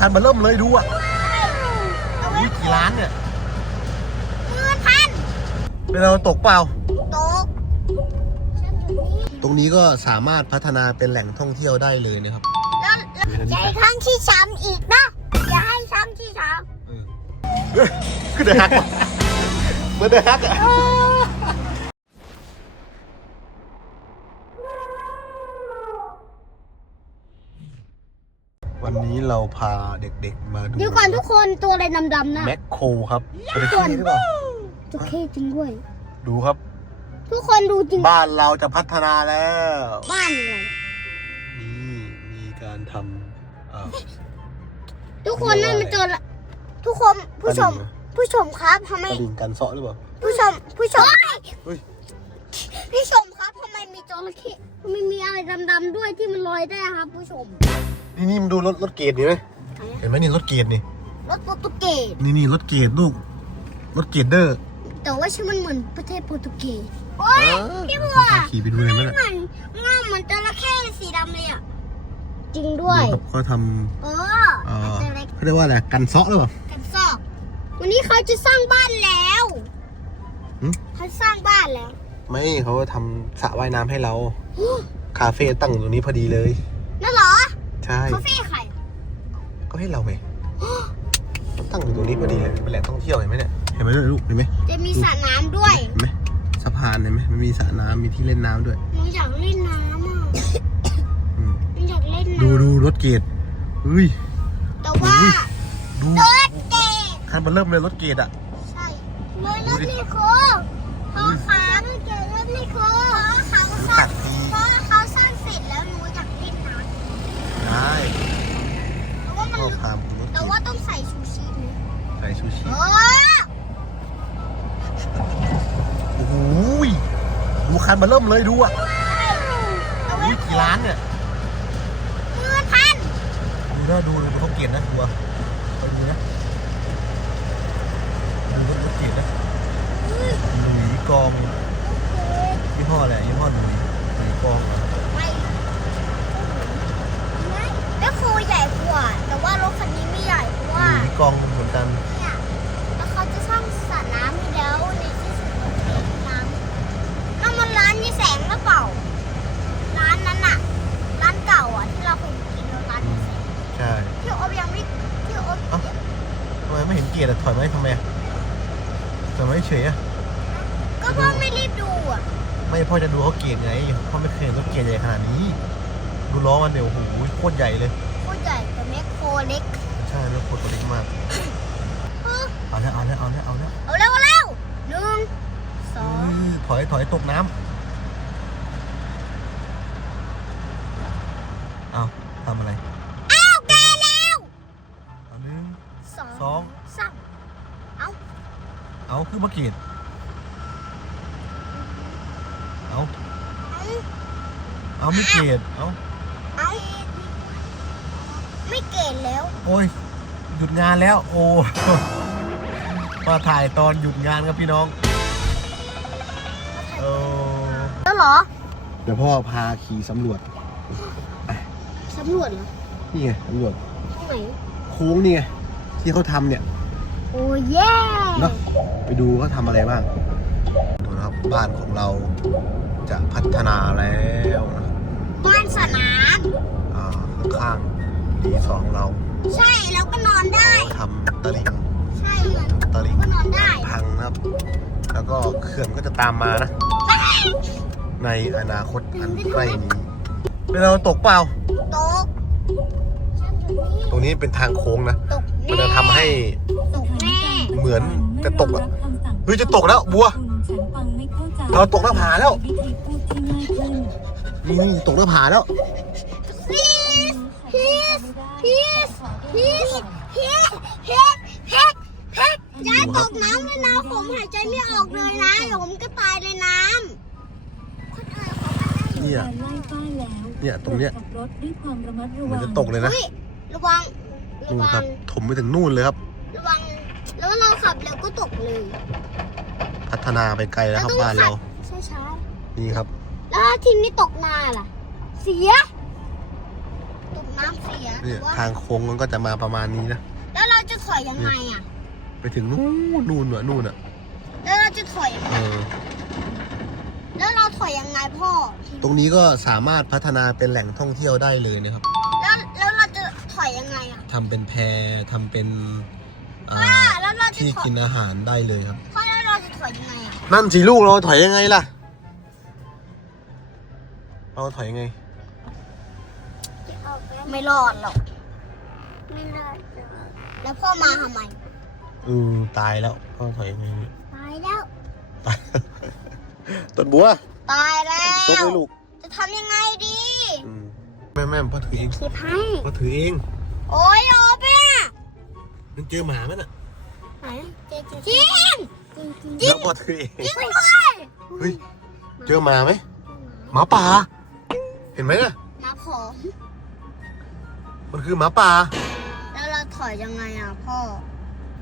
คันมาเริ่มเลยดูอะอุ้ยกี่ล้านเนี่ยเงินพันเป็นเราตกเปล่า ตกฉันอยู่นี่ตรงนี้ก็สามารถพัฒนาเป็นแหล่งท่องเที่ยวได้เลยนะครับ แล้วแล้วอย่าให้ครั้งที่สามอีกนะอย่าให้ซ้ำที่สาม คือเดือดฮักว่ะเหมือนเดือดฮักอะวันนี้เรา พาเด็กๆมาดูเดี๋ยวก่อนทุกคนตัวอะไรดำๆนะแมคโครครับเป็นที่หรือเปล่าจุกเข้จริงด้วย ดูครับ ทุกคนดูจริง บ้านเราจะพัฒนาแล้ว บ้านอะไรนี่มีการทำเอ่อทุกคนนั่นมันเจอละทุกคนผู้ชมตะลิงเหรอผู้ชมครับทำไมตะลิงกันเซาะหรือเปล่าผู้ชมผู้ชมเฮ้ยผู้ชมครับทำไมมีจระเข้ทำไมมีอะไรดำๆด้วยที่มันลอยได้ครับ ผู้ชม นี่นี่มันดูรถรถเกรดนี่ไหมเห็นไหมนี่รถเกรดนี่ รถโปรตุเกสนี่นี่รถเกรดลูก รถเกรดเดอร์แต่ว่าชื่อมันเหมือนประเทศโปรตุเกสเอโอ้ยอพี่บัวพาขี่ไปดูเลยไหมเหล่ะมือนง่าเหมือนจระเข้สีดำเลยอะจริงด้วยดูครับเขาทเออำเอ่อจระเขาเรียกว่าอะไรกันเซาะหรือเปล่ากันซอก วันนี้เขาจะสร้างบ้านแล้วหืมเขาสร้างบ้านแล้ว ไม่เขาทำสระว่ายน้ำให้เรา คาเฟ่ตั้งอยู่ตรงนี้พอดีเลยนั่นเหรอ ใช่คาเฟ่ใครอะก็ให้เราไงตั้งอยู่ตรงนี้พอดีเลยเป็นแหล่งท่องเที่ยวเห็นไหมเนี่ยเห็นไหมลูกเห็นไหมจะมีสระน้ำด้วยเห็นไหมสะพานเห็นไหมมันมีสระน้ำมีที่เล่นน้ำด้วยหนูอยากเล่นน้ำอะอืมหนูอยากเล่นน้ำดูดูรถเกรดเฮ้ยแต่ว่าอุ้ยดูรถเด็กคันมันเริ่มเลยรถเกรดอะใช่รถรถนี่คือเขาค้างเกี่ยวรถนี่คือเขาสร้า ตั ง ดที เพราะเขาสร้างเสร็จแล้วหนูอยากเล่นน้ำ ได้ แต่ว่ามัน ก็พาผมรถเก แต่ ร ว่า ด ต้องใส่ชูชีพนะ ใส่ชูชี เอ พ อ โอ้โหยานมาเริ่มเลยดูอะอุ้ยกี่ล้านเนี่ยเงินพันดูนะดูดูเขาเกลียดนะดูอะไปดูนะดูรถรถเกลียดนะหนีกองยี่ห้ออะไรยี่ห้อหนีหนีกองเหรอ ไม่ไม่แม่โคใหญ่กว่า แต่ว่ารถคันนี้ไม่ใหญ่เพราะว่า หนีกองเหมือนกัน เนี่ยแล้วเขาจะสร้างสระน้ำให้แล้วในที่สุดของเล่นน้ำนั่นมันร้านยี่แสงหรือเปล่า ร้านนั้นอะร้านเก่าอะที่เราเคยกินแล้วร้านยี่แสง ใช่ ที่โอบยังไม่ที่โอบ เอ้า ทำไมไม่เห็นเกียร์อะถอยมาให้ทำไมอะถอยมาเฉยๆอะก็พ่อไม่รีบดูอะไม่พ่อจะดูเขาเกียร์ไงพ่อไม่เคยเห็นรถเกียร์ใหญ่ขนาดนี้ ดูล้อมันเดี๋ยวโอ้โหโคตรใหญ่เลยโคตรใหญ่แต่แม่โคเล็กใช่รถโคตรตัวเล็กมากเออเอาแล้วเอาแล้วเอาแล้วเอาแล้วเอาเร็วเอาเร็วหนึ่งสอง อื้อถอยถอยตกน้ำเอาทำอะไร อ้าวแกแล้ว เอาหนึ่ง สอง สอง สามเอา เอา คือมาเกียร์เอาเอาเอาไม่เกียร์เอาเอาไม่เก่งแล้ว โอ้ย หยุดงานแล้ว โอ้มาถ่ายตอนหยุดงานครับพี่น้องเออแล้วเหรอ เดี๋ยวพ่อพาขี่สำรวจสำรวจเหรอ นี่ไงสำรวจที่ไหนโค้งนี่ไงที่เขาทำเนี่ย โอ้เย่เนาะไปดูเขาทำอะไรบ้างดูนะครับบ้านของเราจะพัฒนาแล้วนะครับบ้านสนาม อ่าข้างๆรีสอร์ทของเราใช่แล้วก็นอนได้ ทำตะลิงใช่ตะลิงก็นอนได้ พังนะครับ แล้วก็เขื่อนก็จะตามมานะ ในอนาคตอันใกล้นี้เป็นเราตกเปล่า ตกฉันอยู่นี่ตรงนี้เป็นทางโค้งนะ ตกมันแน่จะทำให้ตกแน่ เหมือนจะตกอะเฮ้ยจะตกแล้วบัวเราตกหน้าผาแล้วนี่นี่ตกหน้าผาแล้วพีสพีสพีสพีสพีสเพชรเพชรเพชรอย่าตกน้ำเลยนะผมหายใจไม่ออกเลยนะเดี๋ยวผมก็ตายเลยน้ำคนอื่นเขาไม่ได้เนี่ยไล่ป้ายแล้วเนี่ยตรงเนี้ยขับรถด้วยความระมัดระวังมันจะตกเลยนะเฮ้ยระวังระนู่นวัครับงถมไปถึงนู่นเลยครับระวังแล้ว เราขับเร็วก็ตกเลยพัฒนาไปไกลแล้วครับบ้านเราช้านี่ครับๆแล้วทีนี้ตกนาล่ะ เสีย ตกน้ำเสียเนี่ยทางโค้งมันก็จะมาประมาณนี้นะ แล้วเราจะถอยยังไงอะ ไปถึงนู่นนู่นน่ะนู่นอะ แล้วเราจะถอยยังเอไงอแล้วเราถอยยังไงพ่อ ตรงนี้ก็สามารถพัฒนาเป็นแหล่งท่องเที่ยวได้เลยนะครับ แล้วแล้วเราจะถอยยังไงอะทำเป็นแพทำเป็นอ่าพ่อ แล้วเราจะที่ถอยกินอาหารได้เลยครับ พ่อแล้วเราจะถอยยังไงอะนั่นสิลูกเราถอยยังไงล่ะ เราถอยยังไง ไม่รอดหรอกไม่รอดแล้วพ่อมาทำไมอืมตายแล้วเราถอยยังไงเนี่ยตายแล้ว ตายต้นบัวตายแล้ตกว เลยลูกจะทำยังไงดีอืมแม่แม่พ่อถือเองคลิปให้พ่อถือเองโอ้ยโอ้เปี้ยมันเจอหมาไหมน่ะ จริงแล้วพ่อถือเองจริงด้วยเฮ้ยเจอหมาไหมหมาป่า เห็นไหมน่ะมาผมมันคือหมาป่า แล้วเราถอยยังไงอะพ่อ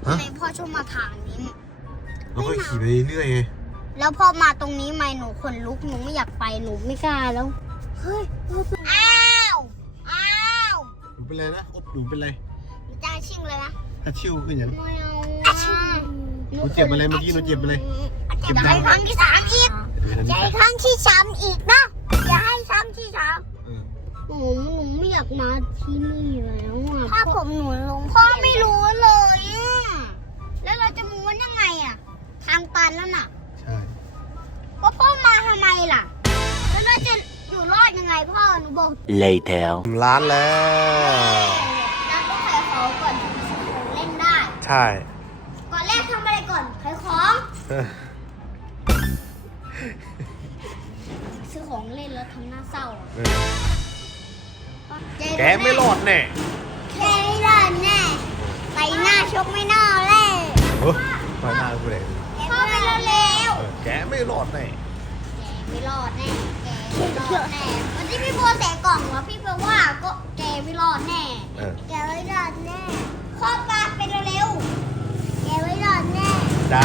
ฮะทำไมพ่อชอบมาทางนี้ เราก็ขี่ไปเรื่อยๆไงแล้วพอมาตรงนี้ไม่หนูขนลุกหนูไม่อยากไปหนูไม่กล้าแล้วเฮ้ยอ้าวอ้าวหนูเป็นไรนะอบหนูเป็นไร หนูจ้าชิงเลยนะถ้าชิวขึ้นอย่างไม่เอาอะ หนูเจ็บอะไรเมื่อกี้หนูเจ็บอะไรเจ็บอย่าหนัให้กครั้งที่สามอีกอย่าให้ครั้งที่สามอีกนะอย่าให้ซ้ำที่สามเออโอ้หนูไม่อยากมาที่นี่แล้วอะถ้าผมหนูลงพ่อไม่รู้เลยอะแล้วเราจะม้วนยังไงอะ ทางตันแล้วน่ะใช่ว่าพ่อมาทำไมล่ะ แล้วเราจะอยู่รอดยังไงพ่อหนูบอก Later. ถึงร้านแล้ว เราต้องขายของก่อนถึงจะเล่นได้ ใช่ ซื้อของเล่นแล้วทำหน้าเศร้าอะเออเจ๊แกไม่รอดแน่แกไม่รอดแน่ไปหน้าชกไม่น่าเล่โอ้มาหน้ากูเลยพ่อไปเร็วเออแกไม่รอดแน่ๆแกไม่รอดแน่แกไม่รอดแน่วันที่พี่บัวแตกกล่องวะพี่บัวว่าก็แกไม่รอดแน่ เออแกไม่รอดแน่พ่อปาไปเร็วๆแกไม่รอดแน่จ้า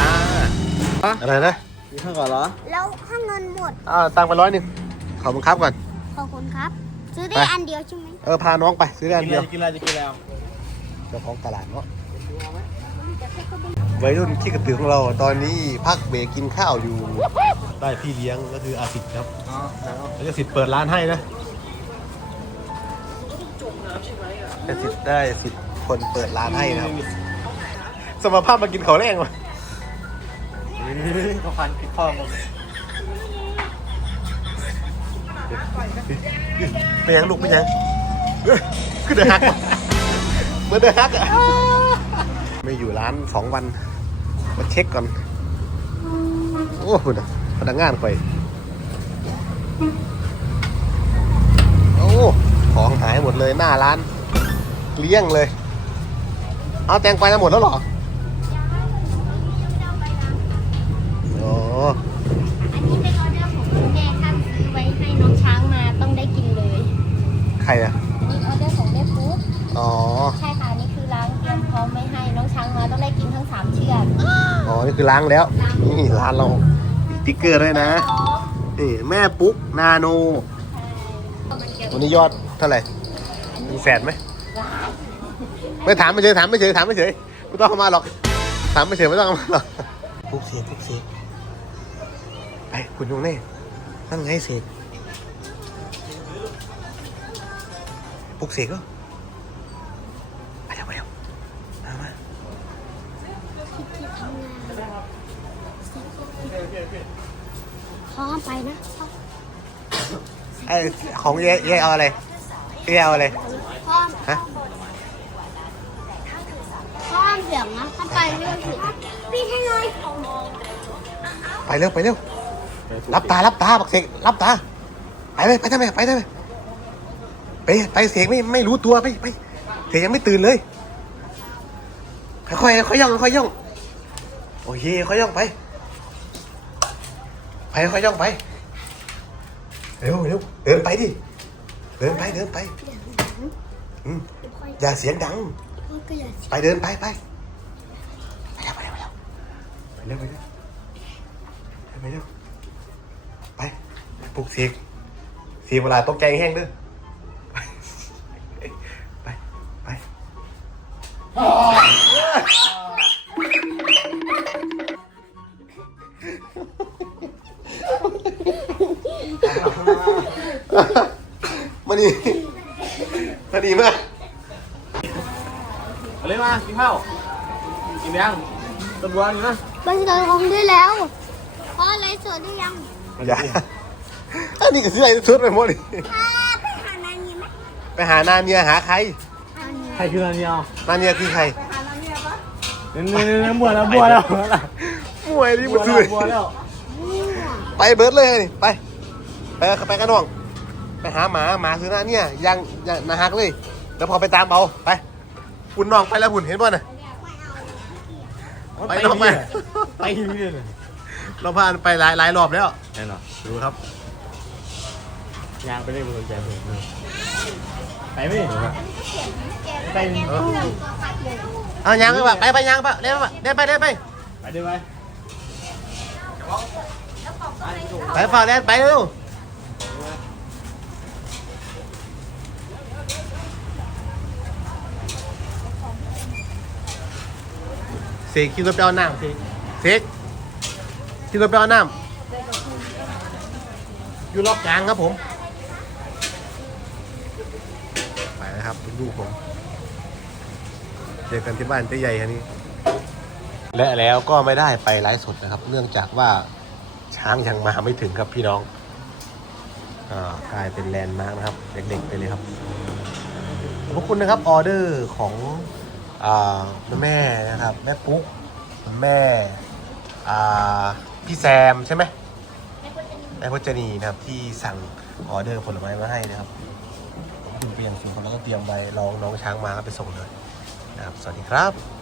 อะไรนะมีข้าวก่อนเหรอแล้วถ้าเงินหมดอ่าตังค์ไปร้อยหนึ่งขอบคุณครับก่อน ขอบคุณครับ ซื้อได้ไป อันเดียวใช่ไหมเออพาน้องไปซื้อได้อันเดียวกินอะไรจะกินอะไรเจ้าของตลาดเนาะวัยรุ่นขี้กระตือของเรา ตอนนี้พักเบรกกินข้าวอยู่ ได้พี่เลี้ยงก็คืออาสิทธิ์ครับอ๋อแล้วแล้วจะสิทธิ์เปิดร้านให้นะจะสิทธิ์ได้สิทธิ์คนเปิดร้านให้นะครับสมภาพมากินเขาวแรง วะก็ฟันพิดพ่อมเป็นยังลูกเป็นยังเอ้ยคือเดือดฮักเหมื่อนเดือดฮักอะไม่อยู่ร้านสองวัน มาเช็คก่อน โอ้โหนะพนักงานไปโอ้ของหายหมดเลยหน้าร้าน เลี้ยงเลย เอาแตงไปทั้งหมดแล้วหรอ อ้อันนี้เป็นออเดอร์ของคุณแม่ท่านซื้อไว้ให้น้องช้างมาต้องได้กินเลย ใครอะ อันนี้ออเดอร์ของแม่ปุ๊บอ๋อ ใช่ค่ะอันนี่คือล้างเตรียมพร้อมไว้ให้น้องช้างมาต้องได้กินทั้งสามเชือกอ๋อ นี่คือล้างแล้ว นี่ร้านเราติดสติ๊กเกอร์ด้วยนะนี่แม่ปุ๊กนาโนวันนี้ยอดเท่าไหร่มีแสนไหม ไม่ถามไม่เฉยถามไม่เฉยถามไม่เฉยไม่ต้องเข้ามาหรอก ถามไม่เฉยไม่ต้องเข้ามาหรอกปุ๊กเสกปุ๊กเสก ไปคุณยงเน่นั่นไงเสกปุ๊กเสกก็ไปเร็วไปเร็วมามาพร้อมไปนะไอของเย่เย่เอาอะไรเย่เอาอะไรพร้อมฮะพร้อมเสียงนะถ้าไปเรื่องผิดพี่ให้หน่อยไปเร็วไปเร็ว รับตารับตาบักเสกรับตาไปเลยไปทำไมไปทำไมไปไปเสกไม่ไม่รู้ตัวไปไปเสกยังไม่ตื่นเลยค่อยๆค่อยย่องค่อยย่องโอ้ยค่อยย่องไปไปค่อยย่องไปเร็วเร็วเดินไปดิเดินไปเดินไปอืมอย่าเสียงดัง ไปเดินไปไปไปเร็วไปเร็วไปเร็วไปเร็วไปเร็ว ปลุกเสกเสียเวลาต้องแกงแห้งเด้อไป ไป มาดีมาดีมากเอาเลยมากินข้าวกินยังตะบัวนี่นะไปเจอของได้แล้ว เพราะอะไรสดได้ยัง อย่าอั นนี้ก็สิอะไรชุดไปหมดเลยพาไปหานางนี้ไหมไปหานาเนียหาใครใครคืออันนี้เอานาเนียคือใครเนี่ยเนี่ยเนี่ยบัวแล้วบัวแล้วมวยนี่บัมัวนสแล้ววยบัวแล้วไปเบิร์ดเลยนี่ไปไปกับไปกันน้องไปหาหมาหมาซื้อหน้าเนี่ยยังยังนาฮักเลย แล้วพอไปตามเอาไปหุ่นน้องไปแล้วหุ่นเห็นป่ะน่ะไปน้องไปไปที่นี่เลยเราพาไปหลายหลายรอบแล้วแน่นอนดูครับ ยางไปเลยบนใจผมไปไหมไปเออเอายังไปปะไปไปยังปะเล่นปะเล่นไปเล่นไปไปได้ไหมไปฝ่าเล่นไปเร็วเสกคิดว่าไปเอาน้ำเสกเสกคิดว่าไปเอาน้ำอยู่รอบกลางครับผม ไปนะครับ ลูกๆผม เจอกันที่บ้านเจ๊ใหญ่คันนี้และแล้วก็ไม่ได้ไปไลฟ์สดนะครับ เนื่องจากว่าช้างยังมาไม่ถึงครับพี่น้องอ่ากลายเป็นแลนด์มาร์กนะครับ เด็กๆไปเลยครับขอบคุณนะครับออเดอร์ของอ่าแม่นะครับ แม่ปุ๊กแม่อ่าพี่แซมใช่ไหมแม่พจนีนะครับที่สั่งออเดอร์ผลไม้มาให้นะครับ ผมดูไปยังสูงแล้วก็เตรียมไว้รองน้องช้างมาไปส่งเลยนะครับ สวัสดีครับ